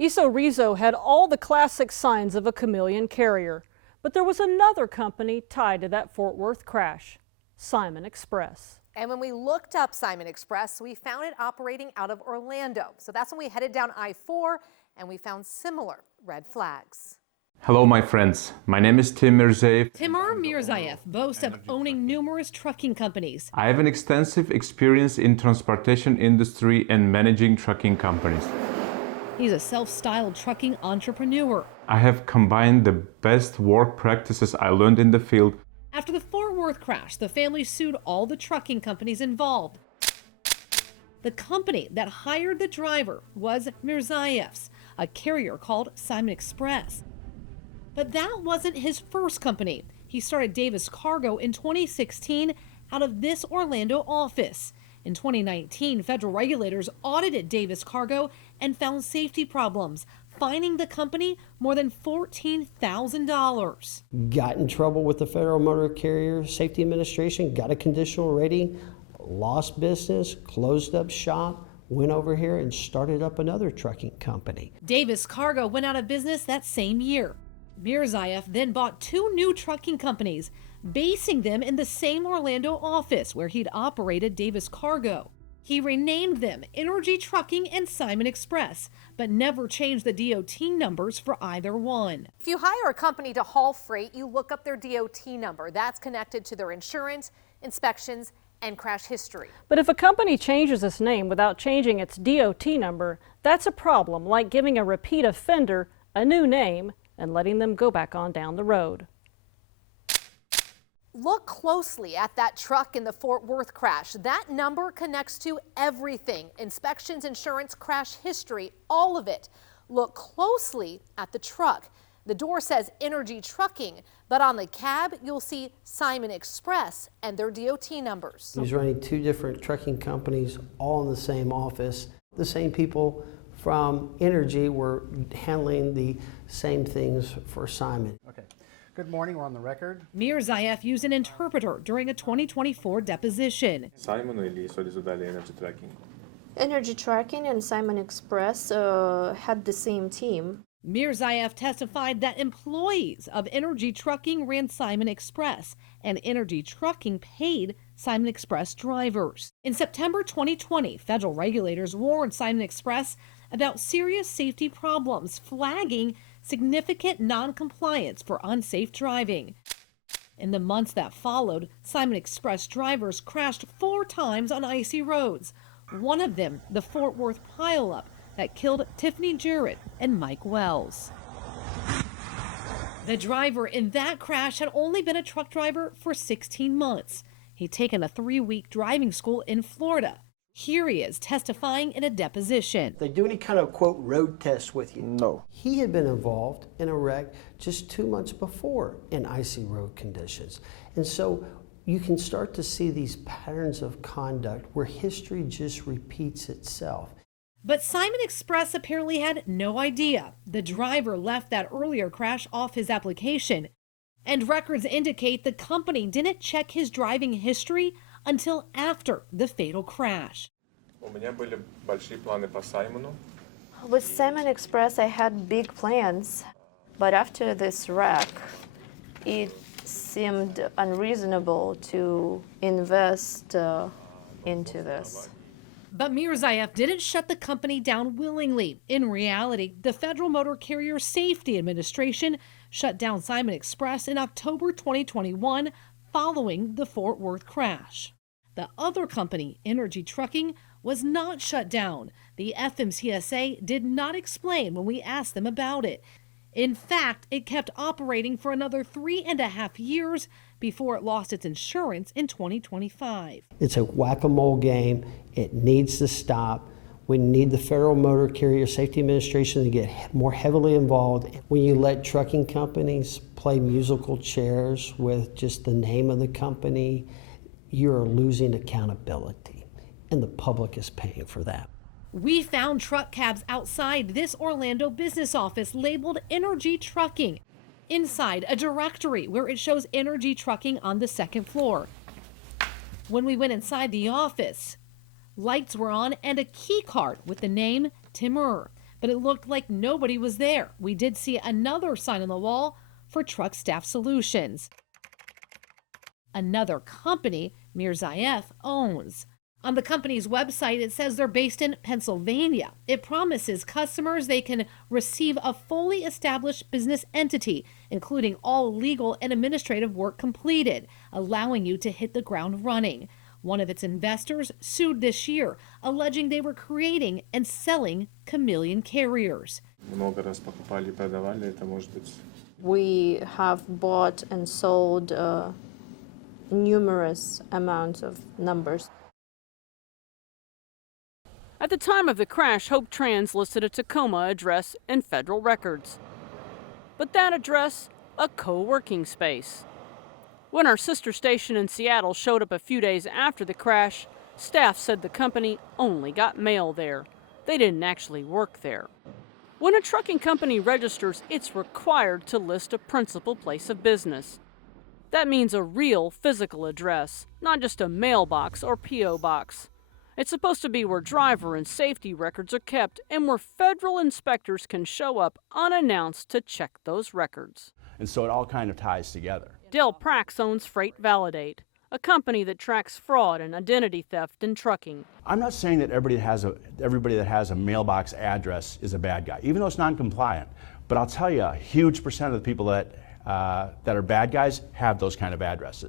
Iso Rizzo had all the classic signs of a chameleon carrier, but there was another company tied to that Fort Worth crash, Simon Express. And when we looked up Simon Express, we found it operating out of Orlando. So that's when we headed down I-4 and we found similar red flags. Hello, my friends. My name is Tim Mirzaev. Timur Mirzaev boasts of owning numerous trucking companies. I have an extensive experience in transportation industry and managing trucking companies. He's a self-styled trucking entrepreneur. I have combined the best work practices I learned in the field. After the Fort Worth crash, the family sued all the trucking companies involved. The company that hired the driver was Mirzaev's, a carrier called Simon Express. But that wasn't his first company. He started Davis Cargo in 2016 out of this Orlando office. In 2019, federal regulators audited Davis Cargo and found safety problems, fining the company more than $14,000. Got in trouble with the Federal Motor Carrier Safety Administration, got a conditional rating, lost business, closed up shop, went over here and started up another trucking company. Davis Cargo went out of business that same year. Mirzaev then bought two new trucking companies, basing them in the same Orlando office where he'd operated Davis Cargo. He renamed them Energy Trucking and Simon Express, but never changed the DOT numbers for either one. If you hire a company to haul freight, you look up their DOT number. That's connected to their insurance, inspections, and crash history. But if a company changes its name without changing its DOT number, that's a problem, like giving a repeat offender a new name and letting them go back on down the road. Look closely at that truck in the Fort Worth crash. That number connects to everything. Inspections, insurance, crash history, all of it. Look closely at the truck. The door says Energy Trucking, but on the cab, you'll see Simon Express and their DOT numbers. He's running two different trucking companies, all in the same office. The same people from Energy were handling the same things for Simon. Okay. Good morning, we're on the record. Mirzaev used an interpreter during a 2024 deposition. Simon или solicitou Energy Tracking? Energy Tracking and Simon Express had the same team. Mirzaev testified that employees of Energy Trucking ran Simon Express, and Energy Trucking paid Simon Express drivers. In September 2020, federal regulators warned Simon Express about serious safety problems, flagging significant non-compliance for unsafe driving. In the months that followed, Simon Express drivers crashed 4 times on icy roads. One of them, the Fort Worth pileup that killed Tiffany Jarrett and Mike Wells. The driver in that crash had only been a truck driver for 16 months. He'd taken a 3-week driving school in Florida. Here he is testifying in a deposition. They do any kind of, quote, road test with you? No. He had been involved in a wreck just 2 months before in icy road conditions. And so you can start to see these patterns of conduct where history just repeats itself. But Simon Express apparently had no idea. The driver left that earlier crash off his application, and records indicate the company didn't check his driving history until after the fatal crash. With Simon Express, I had big plans, but after this wreck, it seemed unreasonable to invest into this. But Mirzaev didn't shut the company down willingly. In reality, the Federal Motor Carrier Safety Administration shut down Simon Express in October 2021 following the Fort Worth crash. The other company, Energy Trucking, was not shut down. The FMCSA did not explain when we asked them about it. In fact, it kept operating for another 3.5 years before it lost its insurance in 2025. It's a whack-a-mole game. It needs to stop. We need the Federal Motor Carrier Safety Administration to get more heavily involved. When you let trucking companies play musical chairs with just the name of the company, you're losing accountability, and the public is paying for that. We found truck cabs outside this Orlando business office labeled Energy Trucking. Inside, a directory where it shows Energy Trucking on the 2nd floor. When we went inside the office, lights were on and a key card with the name Timur. but it looked like nobody was there. We did see another sign on the wall for Truck Staff Solutions, another company Mirzaev owns. On the company's website, it says they're based in Pennsylvania. It promises customers they can receive a fully established business entity, including all legal and administrative work completed, allowing you to hit the ground running. One of its investors sued this year, alleging they were creating and selling chameleon carriers. We have bought and sold numerous amounts of numbers. At the time of the crash, Hope Trans listed a Tacoma address in federal records. But that address, a co-working space. When our sister station in Seattle showed up a few days after the crash, staff said the company only got mail there. They didn't actually work there. When a trucking company registers, it's required to list a principal place of business. That means a real physical address, not just a mailbox or P.O. box. It's supposed to be where driver and safety records are kept and where federal inspectors can show up unannounced to check those records. And so it all kind of ties together. Dale Prax owns Freight Validate, a company that tracks fraud and identity theft in trucking. I'm not saying that everybody that has a mailbox address is a bad guy, even though it's non-compliant. But I'll tell you, a huge percent of the people that are bad guys have those kind of addresses.